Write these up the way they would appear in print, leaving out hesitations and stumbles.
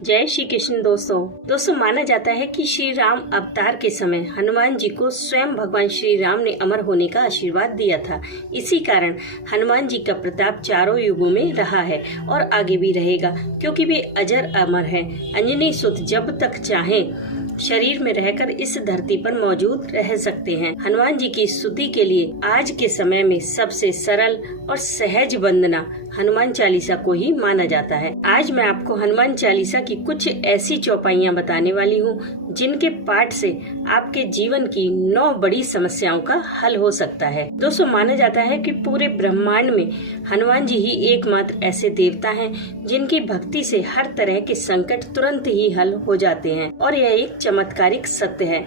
जय श्री कृष्ण। दोस्तों माना जाता है कि श्री राम अवतार के समय हनुमान जी को स्वयं भगवान श्री राम ने अमर होने का आशीर्वाद दिया था। इसी कारण हनुमान जी का प्रताप चारों युगों में रहा है और आगे भी रहेगा, क्योंकि वे अजर अमर हैं। अंजनी सुत जब तक चाहें शरीर में रहकर इस धरती पर मौजूद रह सकते हैं। हनुमान जी की स्तुति के लिए आज के समय में सबसे सरल और सहज वंदना हनुमान चालीसा को ही माना जाता है। आज मैं आपको हनुमान चालीसा की कुछ ऐसी चौपाइयाँ बताने वाली हूँ जिनके पाठ से आपके जीवन की 9 बड़ी समस्याओं का हल हो सकता है। दोस्तों माना जाता है कि पूरे ब्रह्मांड में हनुमान जी ही एकमात्र ऐसे देवता हैं जिनकी भक्ति से हर तरह के संकट तुरंत ही हल हो जाते हैं, और यह एक चमत्कारिक सत्य है।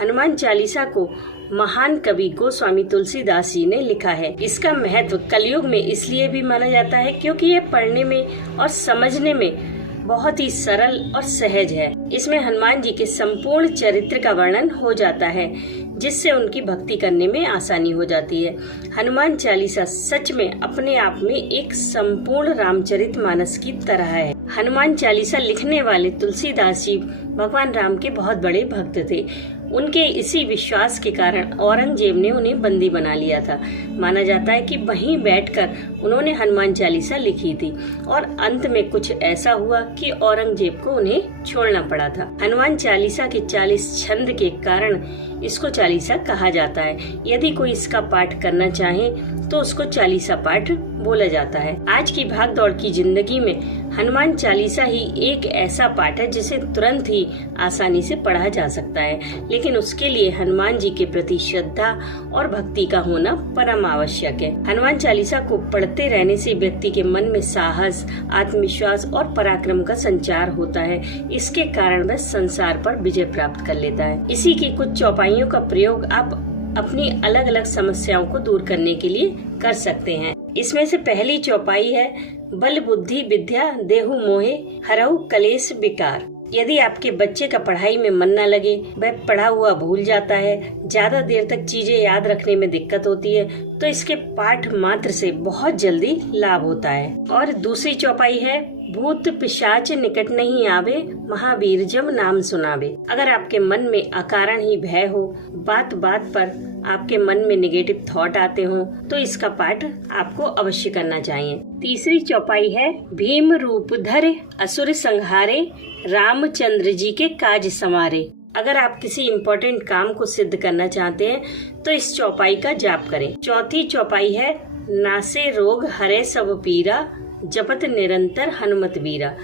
हनुमान चालीसा को महान कवि गोस्वामी तुलसीदास जी ने लिखा है। इसका महत्व कलयुग में इसलिए भी माना जाता है क्योंकि ये पढ़ने में और समझने में बहुत ही सरल और सहज है। इसमें हनुमान जी के संपूर्ण चरित्र का वर्णन हो जाता है, जिससे उनकी भक्ति करने में आसानी हो जाती है। हनुमान चालीसा सच में अपने आप में एक संपूर्ण रामचरितमानस की तरह है। हनुमान चालीसा लिखने वाले तुलसीदास जी भगवान राम के बहुत बड़े भक्त थे। उनके इसी विश्वास के कारण औरंगजेब ने उन्हें बंदी बना लिया था। माना जाता है कि वहीं बैठकर उन्होंने हनुमान चालीसा लिखी थी और अंत में कुछ ऐसा हुआ कि औरंगजेब को उन्हें छोड़ना पड़ा था। हनुमान चालीसा के 40 छंद के कारण इसको चालीसा कहा जाता है। यदि कोई इसका पाठ करना चाहे तो उसको चालीसा पाठ बोला जाता है। आज की भाग दौड़ की जिंदगी में हनुमान चालीसा ही एक ऐसा पाठ है जिसे तुरंत ही आसानी से पढ़ा जा सकता है, लेकिन उसके लिए हनुमान जी के प्रति श्रद्धा और भक्ति का होना परम आवश्यक है। हनुमान चालीसा को पढ़ते रहने से व्यक्ति के मन में साहस, आत्मविश्वास और पराक्रम का संचार होता है। इसके कारण वह संसार पर विजय प्राप्त कर लेता है। इसी की कुछ चौपाइयों का प्रयोग आप अपनी अलग अलग समस्याओं को दूर करने के लिए कर सकते हैं। इसमें से पहली चौपाई है, बल बुद्धि विद्या देहु मोहे हरहु कलेश विकार। यदि आपके बच्चे का पढ़ाई में मन न लगे, वह पढ़ा हुआ भूल जाता है, ज्यादा देर तक चीजें याद रखने में दिक्कत होती है, तो इसके पाठ मात्र से बहुत जल्दी लाभ होता है। और दूसरी चौपाई है, भूत पिशाच निकट नहीं आवे महावीर जब नाम सुनावे। अगर आपके मन में अकारण ही भय हो, बात बात पर आपके मन में नेगेटिव थॉट आते हो, तो इसका पाठ आपको अवश्य करना चाहिए। तीसरी चौपाई है, भीम रूप धरे असुर संहारे रामचंद्र जी के काज संवारे। अगर आप किसी इम्पोर्टेंट काम को सिद्ध करना चाहते हैं तो इस चौपाई का जाप करें। चौथी चौपाई है, नासे रोग हरे सब पीरा जपत निरंतर हनुमत वीरा।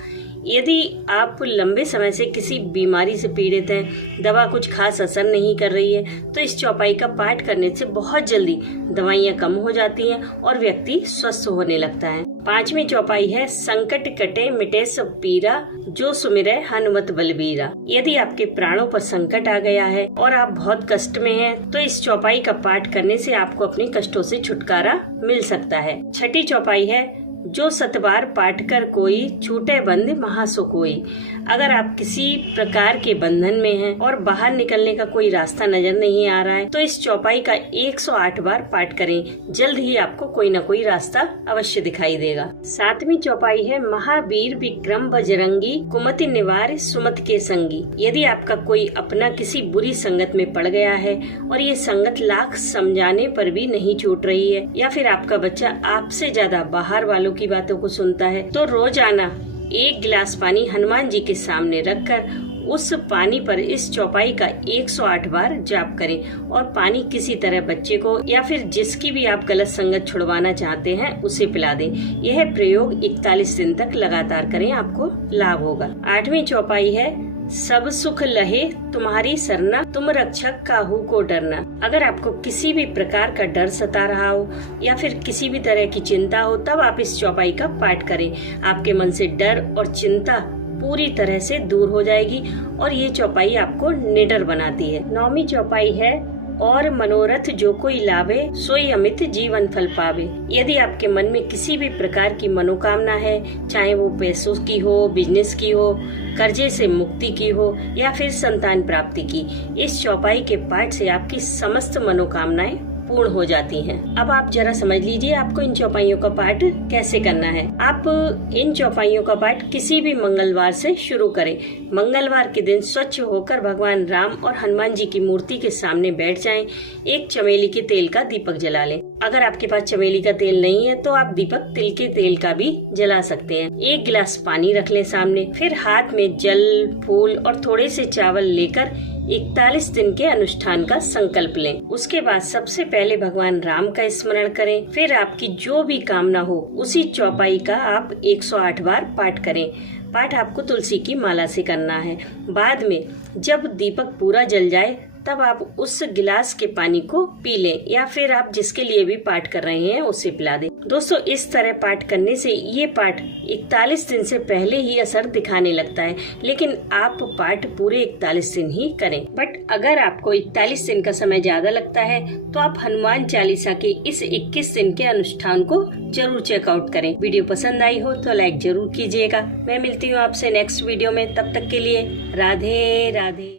यदि आप लंबे समय से किसी बीमारी से पीड़ित हैं, दवा कुछ खास असर नहीं कर रही है, तो इस चौपाई का पाठ करने से बहुत जल्दी दवाइयाँ कम हो जाती हैं और व्यक्ति स्वस्थ होने लगता है। पांचवी चौपाई है, संकट कटे मिटे सब पीरा जो सुमिरै हनुमत बलबीरा। यदि आपके प्राणों पर संकट आ गया है और आप बहुत कष्ट में हैं, तो इस चौपाई का पाठ करने से आपको अपने कष्टों से छुटकारा मिल सकता है। छठी चौपाई है, जो सतबार पाठ कर कोई छूटे बंद महासो कोई। अगर आप किसी प्रकार के बंधन में हैं और बाहर निकलने का कोई रास्ता नजर नहीं आ रहा है, तो इस चौपाई का 108 बार पाठ करें। जल्द ही आपको कोई न कोई रास्ता अवश्य दिखाई देगा। सातवीं चौपाई है, महावीर विक्रम बजरंगी कुमति निवार सुमत के संगी। यदि आपका कोई अपना किसी बुरी संगत में पड़ गया है और ये संगत लाख समझाने पर भी नहीं छूट रही है, या फिर आपका बच्चा आपसे ज्यादा बाहर वालों की बातों को सुनता है, तो रोजाना 1 गिलास पानी हनुमान जी के सामने रखकर उस पानी पर इस चौपाई का 108 बार जाप करें और पानी किसी तरह बच्चे को या फिर जिसकी भी आप गलत संगत छुड़वाना चाहते हैं उसे पिला दें। यह प्रयोग 41 दिन तक लगातार करें, आपको लाभ होगा। 8वीं चौपाई है, सब सुख लहे तुम्हारी सरना तुम रक्षक काहू को डरना। अगर आपको किसी भी प्रकार का डर सता रहा हो या फिर किसी भी तरह की चिंता हो, तब आप इस चौपाई का पाठ करें। आपके मन से डर और चिंता पूरी तरह से दूर हो जाएगी और ये चौपाई आपको निडर बनाती है। 9वीं चौपाई है, और मनोरथ जो कोई लावे सोई अमित जीवन फल पावे। यदि आपके मन में किसी भी प्रकार की मनोकामना है, चाहे वो पैसों की हो, बिजनेस की हो, कर्जे से मुक्ति की हो या फिर संतान प्राप्ति की, इस चौपाई के पाठ से आपकी समस्त मनोकामनाएं पूर्ण हो जाती हैं। अब आप जरा समझ लीजिए आपको इन चौपाइयों का पाठ कैसे करना है। आप इन चौपाइयों का पाठ किसी भी मंगलवार से शुरू करें। मंगलवार के दिन स्वच्छ होकर भगवान राम और हनुमान जी की मूर्ति के सामने बैठ जाएं। एक चमेली के तेल का दीपक जला लें। अगर आपके पास चमेली का तेल नहीं है तो आप दीपक तिल के तेल का भी जला सकते हैं। एक गिलास पानी रख लें सामने, फिर हाथ में जल, फूल और थोड़े से चावल लेकर 41 दिन के अनुष्ठान का संकल्प लें। उसके बाद सबसे पहले भगवान राम का स्मरण करें, फिर आपकी जो भी कामना हो उसी चौपाई का आप 108 बार पाठ करें। पाठ आपको तुलसी की माला से करना है। बाद में जब दीपक पूरा जल जाए तब आप उस गिलास के पानी को पी लें या फिर आप जिसके लिए भी पाठ कर रहे हैं उसे पिला दें। दोस्तों, इस तरह पाठ करने से ये पाठ 41 दिन से पहले ही असर दिखाने लगता है, लेकिन आप पाठ पूरे 41 दिन ही करें। बट अगर आपको 41 दिन का समय ज्यादा लगता है तो आप हनुमान चालीसा के इस 21 दिन के अनुष्ठान को जरूर चेकआउट करें। वीडियो पसंद आई हो तो लाइक जरूर कीजिएगा। मैं मिलती हूँ आपसे नेक्स्ट वीडियो में, तब तक के लिए राधे राधे।